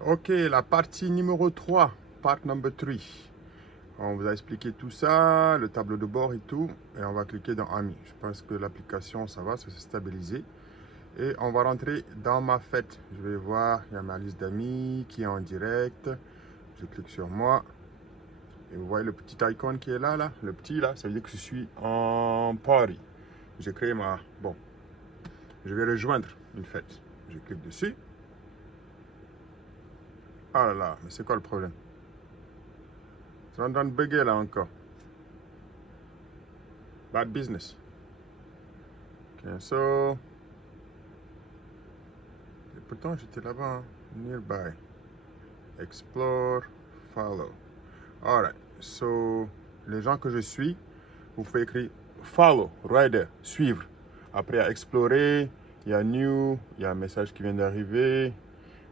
Ok, la partie numéro 3, part number 3. On vous a expliqué tout ça, le tableau de bord et tout. Et on va cliquer dans Amis. Je pense que l'application, ça va, ça s'est stabilisé. Et on va rentrer dans ma fête. Je vais voir, il y a ma liste d'amis qui est en direct. Je clique sur moi. Et vous voyez le petit icône qui est là, là. Le petit, là, ça veut dire que je suis en party. J'ai créé ma... Bon, je vais rejoindre une fête. Je clique dessus. Ah là là, mais c'est quoi le problème? C'est en train de bugger là encore. Bad business. Cancel. Et pourtant, j'étais là-bas. Hein. Nearby. Explore. Follow. Alright. So, les gens que je suis, vous pouvez écrire follow, rider, suivre. Après, il y a explorer, il y a new, il y a un message qui vient d'arriver.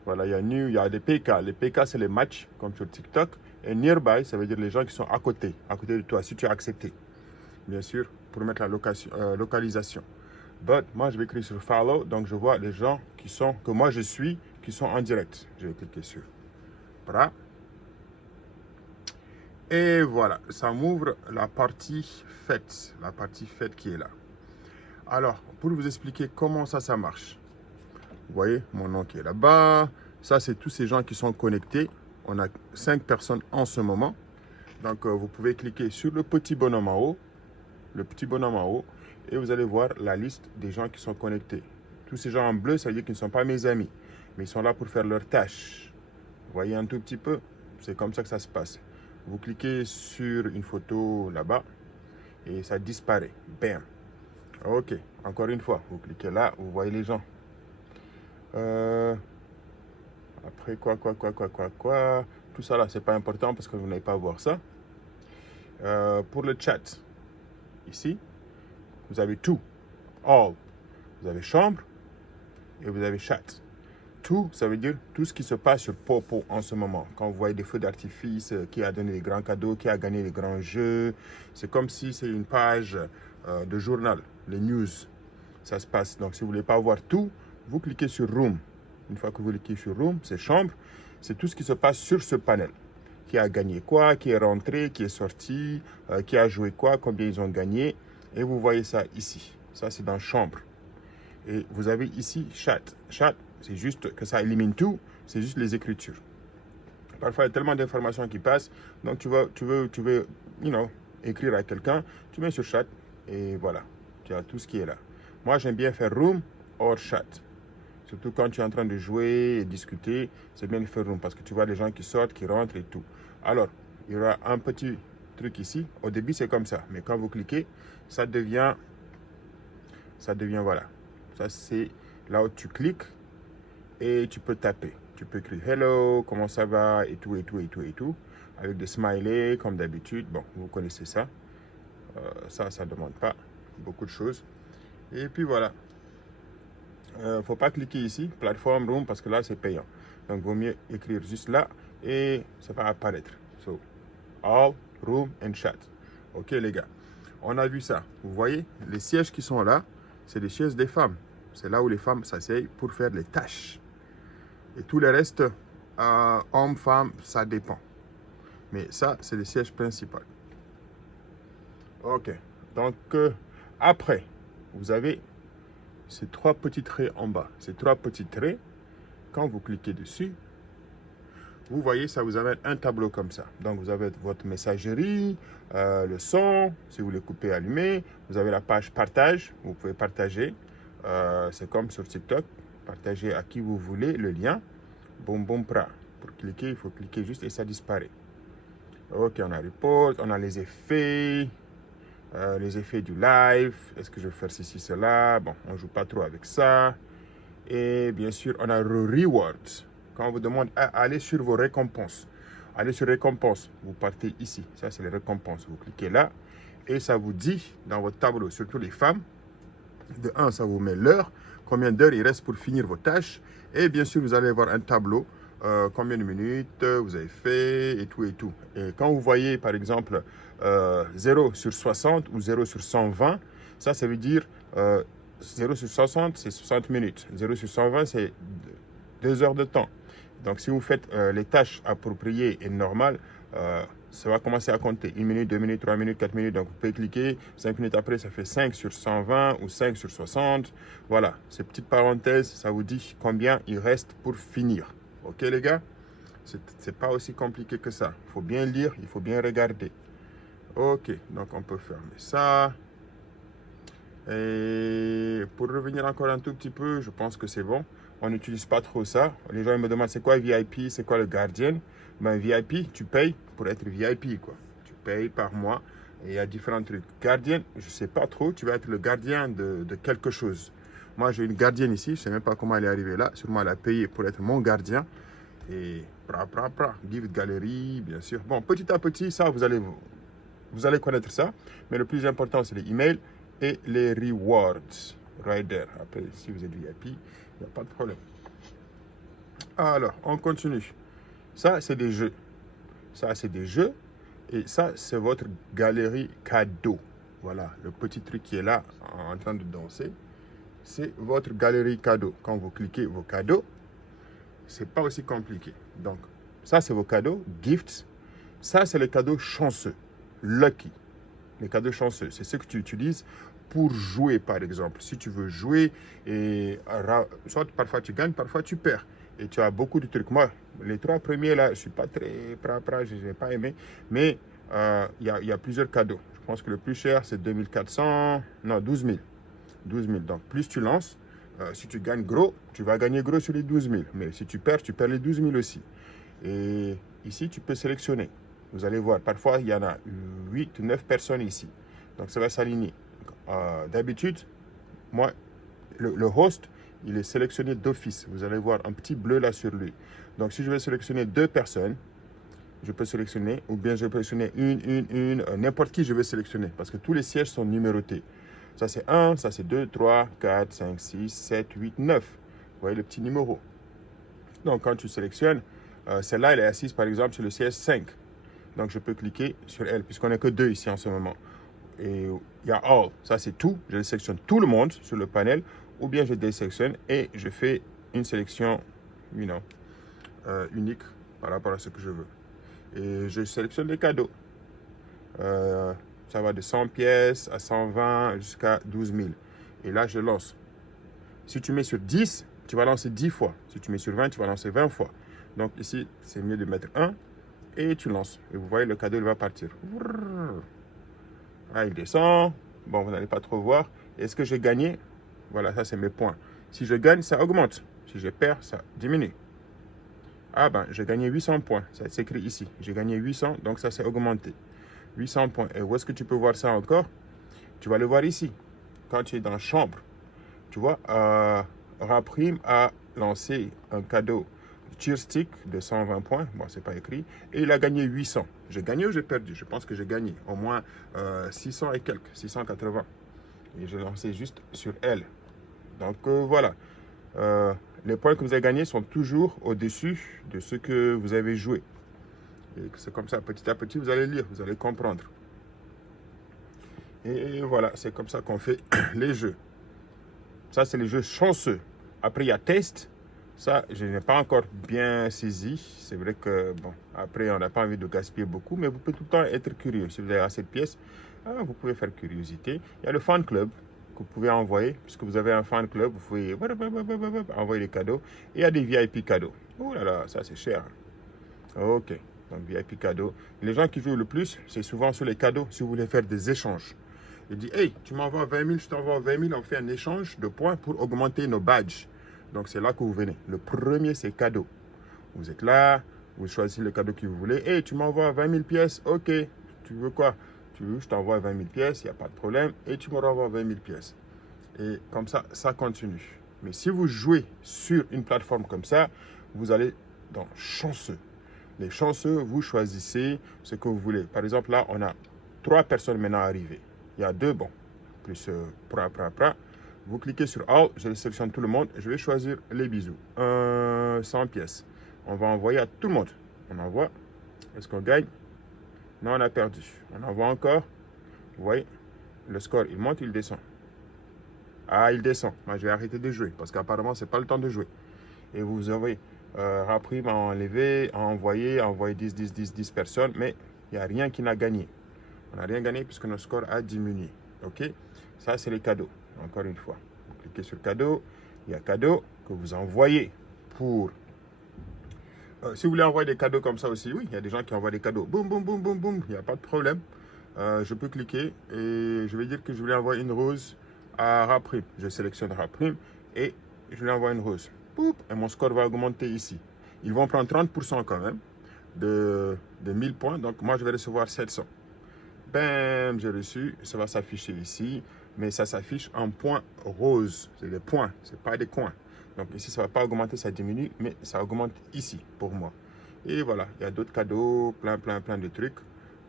Voilà, il y a new, il y a des PK. Les PK, c'est les matchs, comme sur TikTok. Et nearby, ça veut dire les gens qui sont à côté de toi, si tu as accepté. Bien sûr, pour mettre la localisation. But moi, je vais cliquer sur follow, donc je vois les gens que moi je suis, qui sont en direct. Je vais cliquer sur voilà. Et voilà, ça m'ouvre la partie fête qui est là. Alors, pour vous expliquer comment ça marche. Vous voyez, mon nom qui est là-bas. Ça, c'est tous ces gens qui sont connectés. On a 5 personnes en ce moment. Donc, vous pouvez cliquer sur le petit bonhomme en haut. Et vous allez voir la liste des gens qui sont connectés. Tous ces gens en bleu, ça veut dire qu'ils ne sont pas mes amis, mais ils sont là pour faire leurs tâches. Vous voyez un tout petit peu, c'est comme ça que ça se passe. Vous cliquez sur une photo là-bas et ça disparaît. Bam. Ok, encore une fois, vous cliquez là, vous voyez les gens. Après quoi. Tout ça là, c'est pas important parce que vous n'allez pas voir ça. Pour le chat, ici, vous avez tout. All. Vous avez chambre et vous avez chat. Tout, ça veut dire tout ce qui se passe sur Popo en ce moment. Quand vous voyez des feux d'artifice, qui a donné des grands cadeaux, qui a gagné des grands jeux. C'est comme si c'est une page de journal, les news. Ça se passe. Donc, si vous ne voulez pas voir tout, vous cliquez sur Room. Une fois que vous cliquez sur Room, c'est chambre. C'est tout ce qui se passe sur ce panel. Qui a gagné quoi, qui est rentré, qui est sorti, qui a joué quoi, combien ils ont gagné. Et vous voyez ça ici. Ça, c'est dans chambre. Et vous avez ici chat. Chat, c'est juste que ça élimine tout. C'est juste les écritures. Parfois, il y a tellement d'informations qui passent. Donc, tu veux, écrire à quelqu'un. Tu mets sur chat et voilà. Tu as tout ce qui est là. Moi, j'aime bien faire room or chat. Surtout quand tu es en train de jouer et discuter, c'est bien de faire room parce que tu vois les gens qui sortent, qui rentrent et tout. Alors, il y aura un petit truc ici. Au début, c'est comme ça. Mais quand vous cliquez, ça devient voilà. Ça, c'est là où tu cliques et tu peux taper. Tu peux écrire hello, comment ça va, et tout. Avec des smileys, comme d'habitude. Bon, vous connaissez ça. Ça ne demande pas beaucoup de choses. Et puis voilà. Faut pas cliquer ici, plateforme room, parce que là, c'est payant. Donc, il vaut mieux écrire juste là et ça va apparaître. So, all, room and chat. Ok, les gars. On a vu ça. Vous voyez, les sièges qui sont là, c'est les sièges des femmes. C'est là où les femmes s'asseyent pour faire les tâches. Et tout le reste, hommes, femmes, ça dépend. Mais ça, c'est le siège principal. Ok. Donc, après, vous avez ces 3 petits traits en bas. Ces 3 petits traits, quand vous cliquez dessus, vous voyez, ça vous amène un tableau comme ça. Donc, vous avez votre messagerie, le son, si vous voulez couper, allumer. Vous avez la page partage, vous pouvez partager. C'est comme sur TikTok, partager à qui vous voulez le lien. Boum, boum, pra. Pour cliquer, il faut cliquer juste et ça disparaît. Ok, on a report, on a les effets du live. Est-ce que je vais faire ceci, cela? Bon, on ne joue pas trop avec ça. Et bien sûr, on a rewards. Quand on vous demande aller sur vos récompenses, allez sur récompenses, vous partez ici. Ça, c'est les récompenses. Vous cliquez là et ça vous dit dans votre tableau, surtout les femmes, de 1, ça vous met l'heure, combien d'heures il reste pour finir vos tâches. Et bien sûr, vous allez avoir un tableau, combien de minutes vous avez fait et tout. Et quand vous voyez, par exemple, 0 sur 60 ou 0 sur 120, ça veut dire 0 sur 60, c'est 60 minutes. 0 sur 120, c'est 2 heures de temps. Donc, si vous faites les tâches appropriées et normales, ça va commencer à compter. 1 minute, 2 minutes, 3 minutes, 4 minutes. Donc, vous pouvez cliquer. 5 minutes après, ça fait 5 sur 120 ou 5 sur 60. Voilà, ces petites parenthèses, ça vous dit combien il reste pour finir. OK, les gars? C'est pas aussi compliqué que ça. Il faut bien lire, il faut bien regarder. OK, donc on peut fermer ça. Et pour revenir encore un tout petit peu, je pense que c'est bon. On n'utilise pas trop ça. Les gens me demandent c'est quoi VIP, c'est quoi le gardien. Ben, VIP, tu payes pour être VIP, quoi. Tu payes par mois. Et il y a différents trucs. Gardien, je ne sais pas trop. Tu vas être le gardien de quelque chose. Moi, j'ai une gardienne ici. Je ne sais même pas comment elle est arrivée là. Sûrement, elle a payé pour être mon gardien. Et Gift Gallery, bien sûr. Bon, petit à petit, ça, vous allez connaître ça. Mais le plus important, c'est les emails et les rewards. Rider. Après, si vous êtes VIP, il n'y a pas de problème. Alors, on continue. Ça, c'est des jeux. Ça, c'est des jeux. Et ça, c'est votre galerie cadeau. Voilà, le petit truc qui est là, en train de danser. C'est votre galerie cadeau. Quand vous cliquez vos cadeaux, c'est pas aussi compliqué. Donc, ça, c'est vos cadeaux, gifts. Ça, c'est les cadeaux chanceux, lucky. Les cadeaux chanceux, c'est ce que tu utilises pour jouer, par exemple. Si tu veux jouer, et soit parfois tu gagnes, parfois tu perds. Et tu as beaucoup de trucs. Moi, les 3 premiers, là, je ne suis pas très je n'ai pas aimé. Mais il y a plusieurs cadeaux. Je pense que le plus cher, c'est 2400, non, 12 000. 12 000. Donc, plus tu lances, si tu gagnes gros, tu vas gagner gros sur les 12 000. Mais si tu perds les 12 000 aussi. Et ici, tu peux sélectionner. Vous allez voir, parfois, il y en a 8 ou 9 personnes ici. Donc, ça va s'aligner. D'habitude, moi, le host, il est sélectionné d'office. Vous allez voir un petit bleu là sur lui. Donc, si je vais sélectionner 2 personnes, je peux sélectionner, ou bien je peux sélectionner n'importe qui je vais sélectionner, parce que tous les sièges sont numérotés. Ça, c'est 1, ça, c'est 2, 3, 4, 5, 6, 7, 8, 9. Vous voyez le petit numéro. Donc, quand tu sélectionnes, celle-là, elle est assise, par exemple, sur le siège 5. Donc, je peux cliquer sur elle, puisqu'on n'est que 2 ici en ce moment. Et il y a All, ça c'est tout. Je sélectionne tout le monde sur le panel, ou bien je désélectionne et je fais une sélection unique par rapport à ce que je veux. Et je sélectionne les cadeaux. Ça va de 100 pièces à 120 jusqu'à 12 000. Et là, je lance. Si tu mets sur 10, tu vas lancer 10 fois. Si tu mets sur 20, tu vas lancer 20 fois. Donc ici, c'est mieux de mettre 1 et tu lances. Et vous voyez, le cadeau, il va partir. Ah, il descend. Bon, vous n'allez pas trop voir. Est-ce que j'ai gagné? Voilà, ça, c'est mes points. Si je gagne, ça augmente. Si je perds, ça diminue. Ah ben, j'ai gagné 800 points. Ça s'écrit ici. J'ai gagné 800, donc ça s'est augmenté. 800 points. Et où est-ce que tu peux voir ça encore? Tu vas le voir ici. Quand tu es dans la chambre, tu vois, Raprime a lancé un cadeau cheer stick de 120 points. Bon, c'est pas écrit. Et il a gagné 800. J'ai gagné ou j'ai perdu? Je pense que j'ai gagné. Au moins 600 et quelques. 680. Et j'ai lancé juste sur elle. Donc voilà. Les points que vous avez gagnés sont toujours au-dessus de ce que vous avez joué. Et c'est comme ça, petit à petit, vous allez lire, vous allez comprendre. Et voilà, c'est comme ça qu'on fait les jeux. Ça, c'est les jeux chanceux. Après, il y a test. Ça, je n'ai pas encore bien saisi. C'est vrai que, bon, après, on n'a pas envie de gaspiller beaucoup, mais vous pouvez tout le temps être curieux. Si vous avez assez de pièces, vous pouvez faire curiosité. Il y a le fan club que vous pouvez envoyer, puisque vous avez un fan club, vous pouvez envoyer des cadeaux. Et il y a des VIP cadeaux. Oh là là, ça, c'est cher. Ok, donc VIP cadeaux. Les gens qui jouent le plus, c'est souvent sur les cadeaux, si vous voulez faire des échanges. Il dit, hey, tu m'envoies 20 000, je t'envoie 20 000, on fait un échange de points pour augmenter nos badges. Donc, c'est là que vous venez. Le premier, c'est cadeau. Vous êtes là, vous choisissez le cadeau que vous voulez. Hey, tu m'envoies 20 000 pièces, ok. Tu veux quoi? Tu veux, je t'envoie 20 000 pièces, il n'y a pas de problème. Et tu me renvoies 20 000 pièces. Et comme ça, ça continue. Mais si vous jouez sur une plateforme comme ça, vous allez dans chanceux. Les chanceux, vous choisissez ce que vous voulez. Par exemple, là, on a 3 personnes maintenant arrivées. Il y a 2, bon, plus Vous cliquez sur All, je sélectionne tout le monde. Je vais choisir les bisous. 100 pièces. On va envoyer à tout le monde. On envoie. Est-ce qu'on gagne? Non, on a perdu. On envoie encore. Vous voyez, le score, il monte, il descend. Ah, il descend. Moi, je vais arrêter de jouer parce qu'apparemment, ce n'est pas le temps de jouer. Et vous envoyez Raprime a enlevé, a envoyé 10, 10, 10, 10 personnes, mais il n'y a rien qui n'a gagné. On n'a rien gagné puisque notre score a diminué. OK? Ça, c'est les cadeaux. Encore une fois, vous cliquez sur cadeau. Il y a cadeau que vous envoyez pour... si vous voulez envoyer des cadeaux comme ça aussi, oui, il y a des gens qui envoient des cadeaux. Boum, boum, boum, boum, boum. Il n'y a pas de problème. Je peux cliquer et je vais dire que je voulais envoyer une rose à Raprime. Je sélectionne Raprime et je lui envoie une rose. Poup, et mon score va augmenter ici. Ils vont prendre 30% quand même de 1000 points. Donc, moi, je vais recevoir 700. Bam, j'ai reçu. Ça va s'afficher ici. Mais ça s'affiche en points roses. C'est des points, ce n'est pas des coins. Donc, ici, ça ne va pas augmenter, ça diminue. Mais ça augmente ici pour moi. Et voilà, il y a d'autres cadeaux, plein de trucs.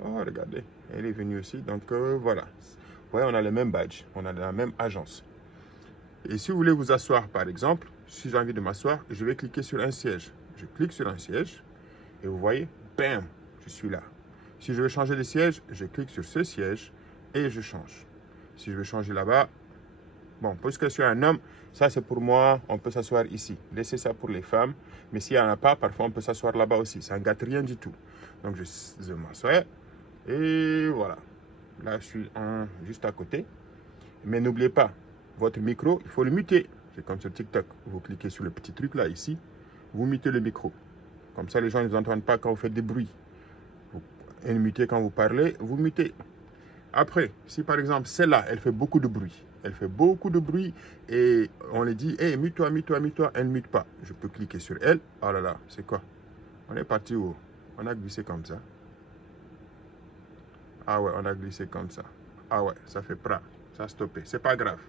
Oh, regardez, elle est venue aussi. Donc, voilà. Vous voyez, on a le même badge. On a la même agence. Et si vous voulez vous asseoir, par exemple, si j'ai envie de m'asseoir, je vais cliquer sur un siège. Je clique sur un siège et vous voyez, bam, je suis là. Si je veux changer de siège, je clique sur ce siège et je change. Si je veux changer là-bas, bon, puisque je suis un homme, ça c'est pour moi, on peut s'asseoir ici. Laissez ça pour les femmes, mais s'il n'y en a pas, parfois on peut s'asseoir là-bas aussi. Ça ne gâte rien du tout. Donc je m'assois et voilà. Là, je suis juste à côté. Mais n'oubliez pas, votre micro, il faut le muter. C'est comme sur TikTok. Vous cliquez sur le petit truc là, ici. Vous mutez le micro. Comme ça, les gens ne vous entendent pas quand vous faites des bruits. Vous mutez quand vous parlez, vous mutez. Après, si par exemple, celle-là, elle fait beaucoup de bruit. Elle fait beaucoup de bruit et on lui dit, hey, mute-toi, mute-toi, mute-toi. Elle ne mute pas. Je peux cliquer sur elle. Oh là là, c'est quoi? On est parti où? On a glissé comme ça. Ah ouais, on a glissé comme ça. Ah ouais, ça fait pas. Ça a stoppé. C'est pas grave.